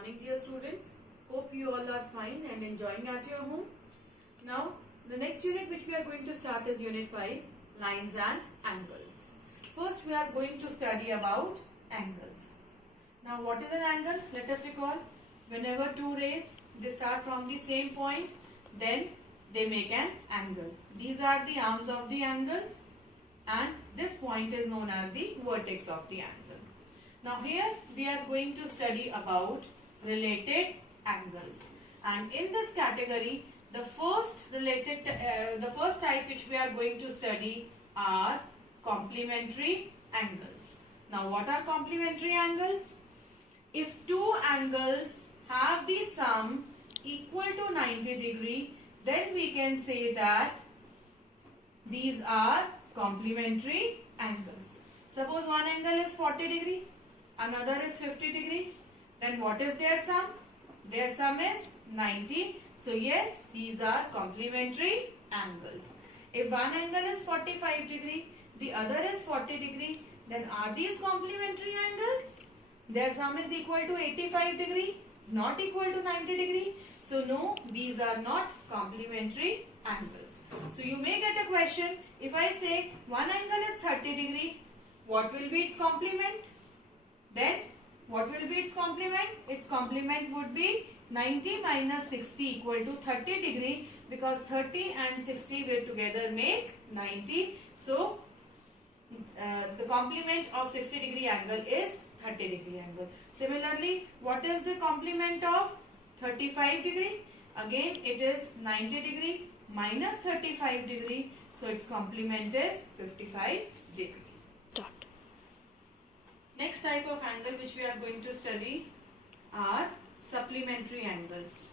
morning, dear students. Hope you all are fine and enjoying at your home. Now, the next unit which we are going to start is Unit 5, Lines and Angles. First, we are going to study about angles. Now, what is an angle? Let us recall. Whenever two rays, they start from the same point, then they make an angle. These are the arms of the angles, and this point is known as the vertex of the angle. Now here we are going to study about related angles, and in this category the first type which we are going to study are complementary angles. Now what are complementary angles? If two angles have the sum equal to 90 degree, then we can say that these are complementary angles. Suppose one angle is 40 degree, another is 50 degree, then what is their sum? Their sum is 90. So yes, these are complementary angles. If one angle is 45 degree, the other is 40 degree, then are these complementary angles? Their sum is equal to 85 degree, not equal to 90 degree. So no, these are not complementary angles. So you may get a question, if I say one angle is 30 degree, what will be its complement? Then what will be its complement? Its complement would be 90 minus 60 equal to 30 degree, because 30 and 60 will together make 90. So the complement of 60 degree angle is 30 degree angle. Similarly, what is the complement of 35 degree? Again, it is 90 degree minus 35 degree. So its complement is 55 degree. Next type of angle which we are going to study are supplementary angles.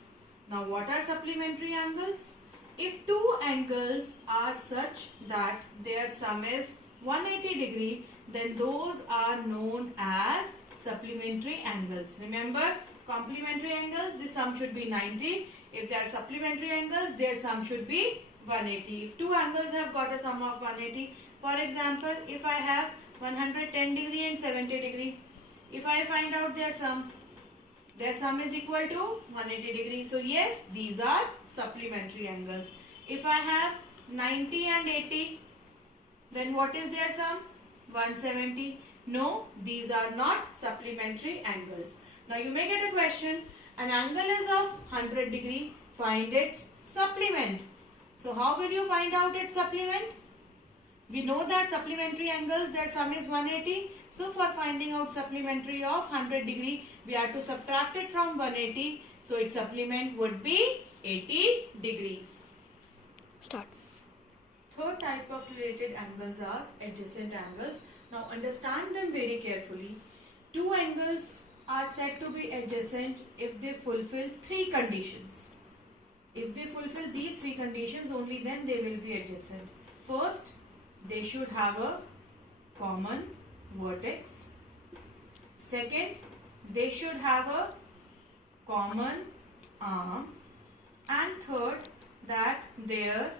Now what are supplementary angles? If two angles are such that their sum is 180 degree, then those are known as supplementary angles. Remember, complementary angles, the sum should be 90. If they are supplementary angles, their sum should be 180. If two angles have got a sum of 180, for example, if I have 110 degree and 70 degree, if I find out their sum is equal to 180 degree. So yes, these are supplementary angles. If I have 90 and 80, then what is their sum? 170. No, these are not supplementary angles. Now you may get a question, an angle is of 100 degree, find its supplement. So how will you find out its supplement? We know that supplementary angles, their sum is 180. So for finding out supplementary of 100 degree, we have to subtract it from 180. So its supplement would be 80 degrees. Start. Third type of related angles are adjacent angles. Now understand them very carefully. Two angles are said to be adjacent if they fulfill three conditions. If they fulfill these three conditions, only then they will be adjacent. First, they should have a common vertex. Second, they should have a common arm. And third, that their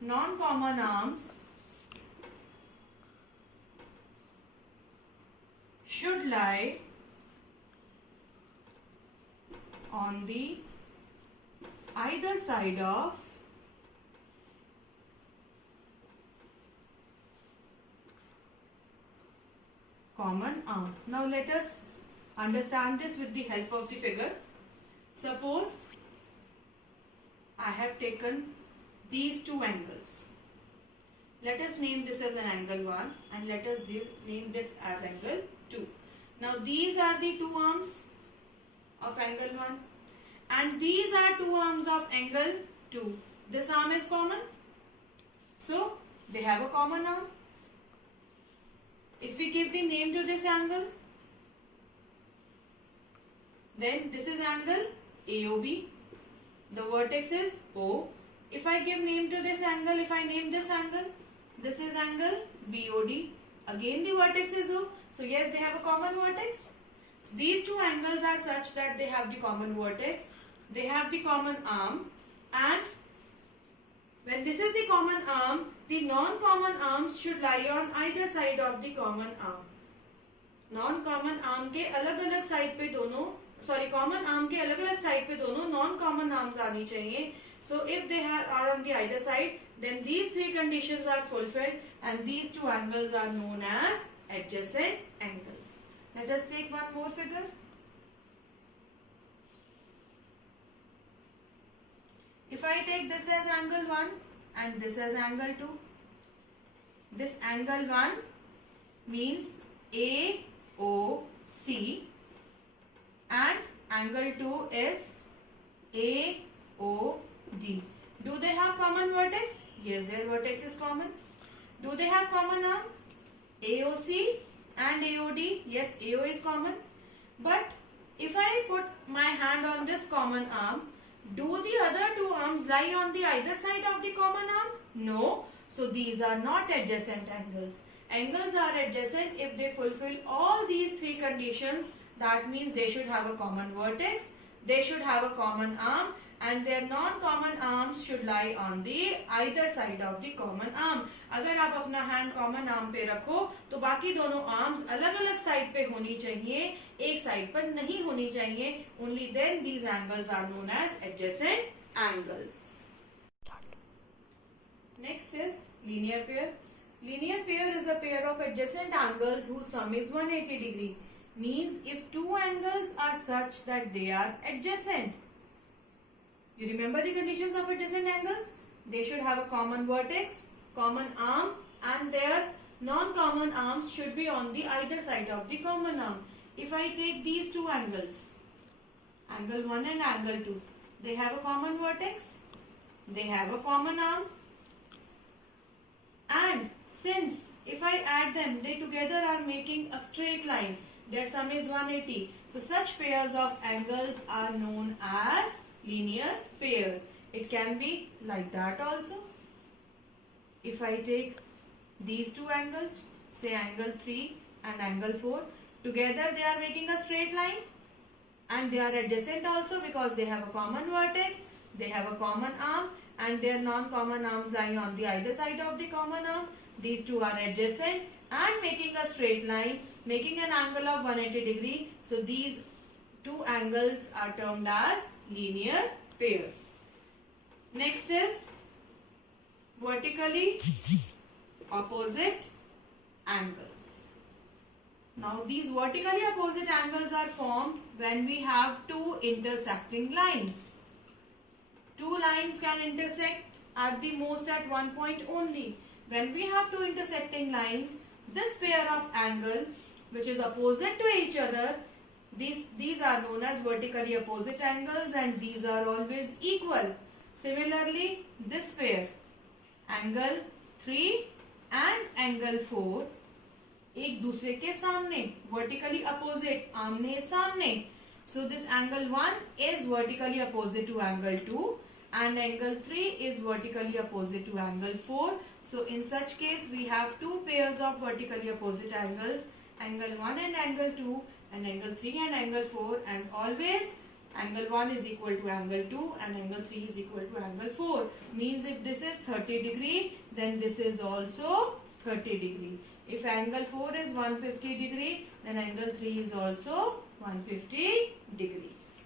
non-common arms should lie on the either side of common arm. Now let us understand this with the help of the figure. Suppose I have taken these two angles. Let us name this as an angle 1 and let us name this as angle 2. Now these are the two arms of angle 1 and these are two arms of angle 2. This arm is common. So they have a common arm. If we give the name to this angle, then this is angle AOB. The vertex is O. If I give name to this angle, if I name this angle, this is angle BOD. Again the vertex is O. So yes, they have a common vertex. So these two angles are such that they have the common vertex, they have the common arm, and when this is the common arm, the non-common arms should lie on either side of the common arm. Non common arm के अलग अलग side पे दोनों, sorry common arm के अलग अलग side पे दोनों नॉन कॉमन आर्म्स आनी चाहिए. So if they are on the either side, then these three conditions are fulfilled and these two angles are known as adjacent angles. Let us take one more figure. If I take this as angle 1 and this as angle 2, this angle 1 means AOC and angle 2 is AOD. Do they have common vertex? Yes, their vertex is common. Do they have common arm? AOC and AOD. Yes, AO is common. But if I put my hand on this common arm, do the other two arms lie on the either side of the common arm? No. So these are not adjacent angles. Angles are adjacent if they fulfill all these three conditions. That means they should have a common vertex, they should have a common arm, and their non-common arms should lie on the either side of the common arm. अगर आप अपना hand common arm पे रखो तो बाकी दोनों arms अलग अलग side पे होनी चाहिए, एक side पर नहीं होनी चाहिए. Only then these angles are known as adjacent angles. Next is linear pair. Linear pair is a pair of adjacent angles whose sum is 180 degree. Means if two angles are such that they are adjacent. You remember the conditions of adjacent angles? They should have a common vertex, common arm, and their non-common arms should be on the either side of the common arm. If I take these two angles, angle 1 and angle 2, they have a common vertex, they have a common arm, and since if I add them, they together are making a straight line. Their sum is 180. So such pairs of angles are known as linear pair. It can be like that also. If I take these two angles, say angle 3 and angle 4, together they are making a straight line and they are adjacent also because they have a common vertex, they have a common arm, and their non-common arms lie on the either side of the common arm. These two are adjacent and making a straight line, making an angle of 180 degree. So these two angles are termed as linear pair. Next is vertically opposite angles. Now these vertically opposite angles are formed when we have two intersecting lines. Two lines can intersect at the most at one point only. When we have two intersecting lines, this pair of angles which is opposite to each other, these are known as vertically opposite angles and these are always equal. Similarly, this pair, angle 3 and angle 4, एक दूसरे के सामने, vertically opposite, आमने सामने. So this angle 1 is vertically opposite to angle 2 and angle 3 is vertically opposite to angle 4. So in such case we have two pairs of vertically opposite angles, angle 1 and angle 2 and angle 3 and angle 4, and always angle 1 is equal to angle 2 and angle 3 is equal to angle 4. Means if this is 30 degree, then this is also 30 degree. If angle 4 is 150 degree, then angle 3 is also 150 degrees.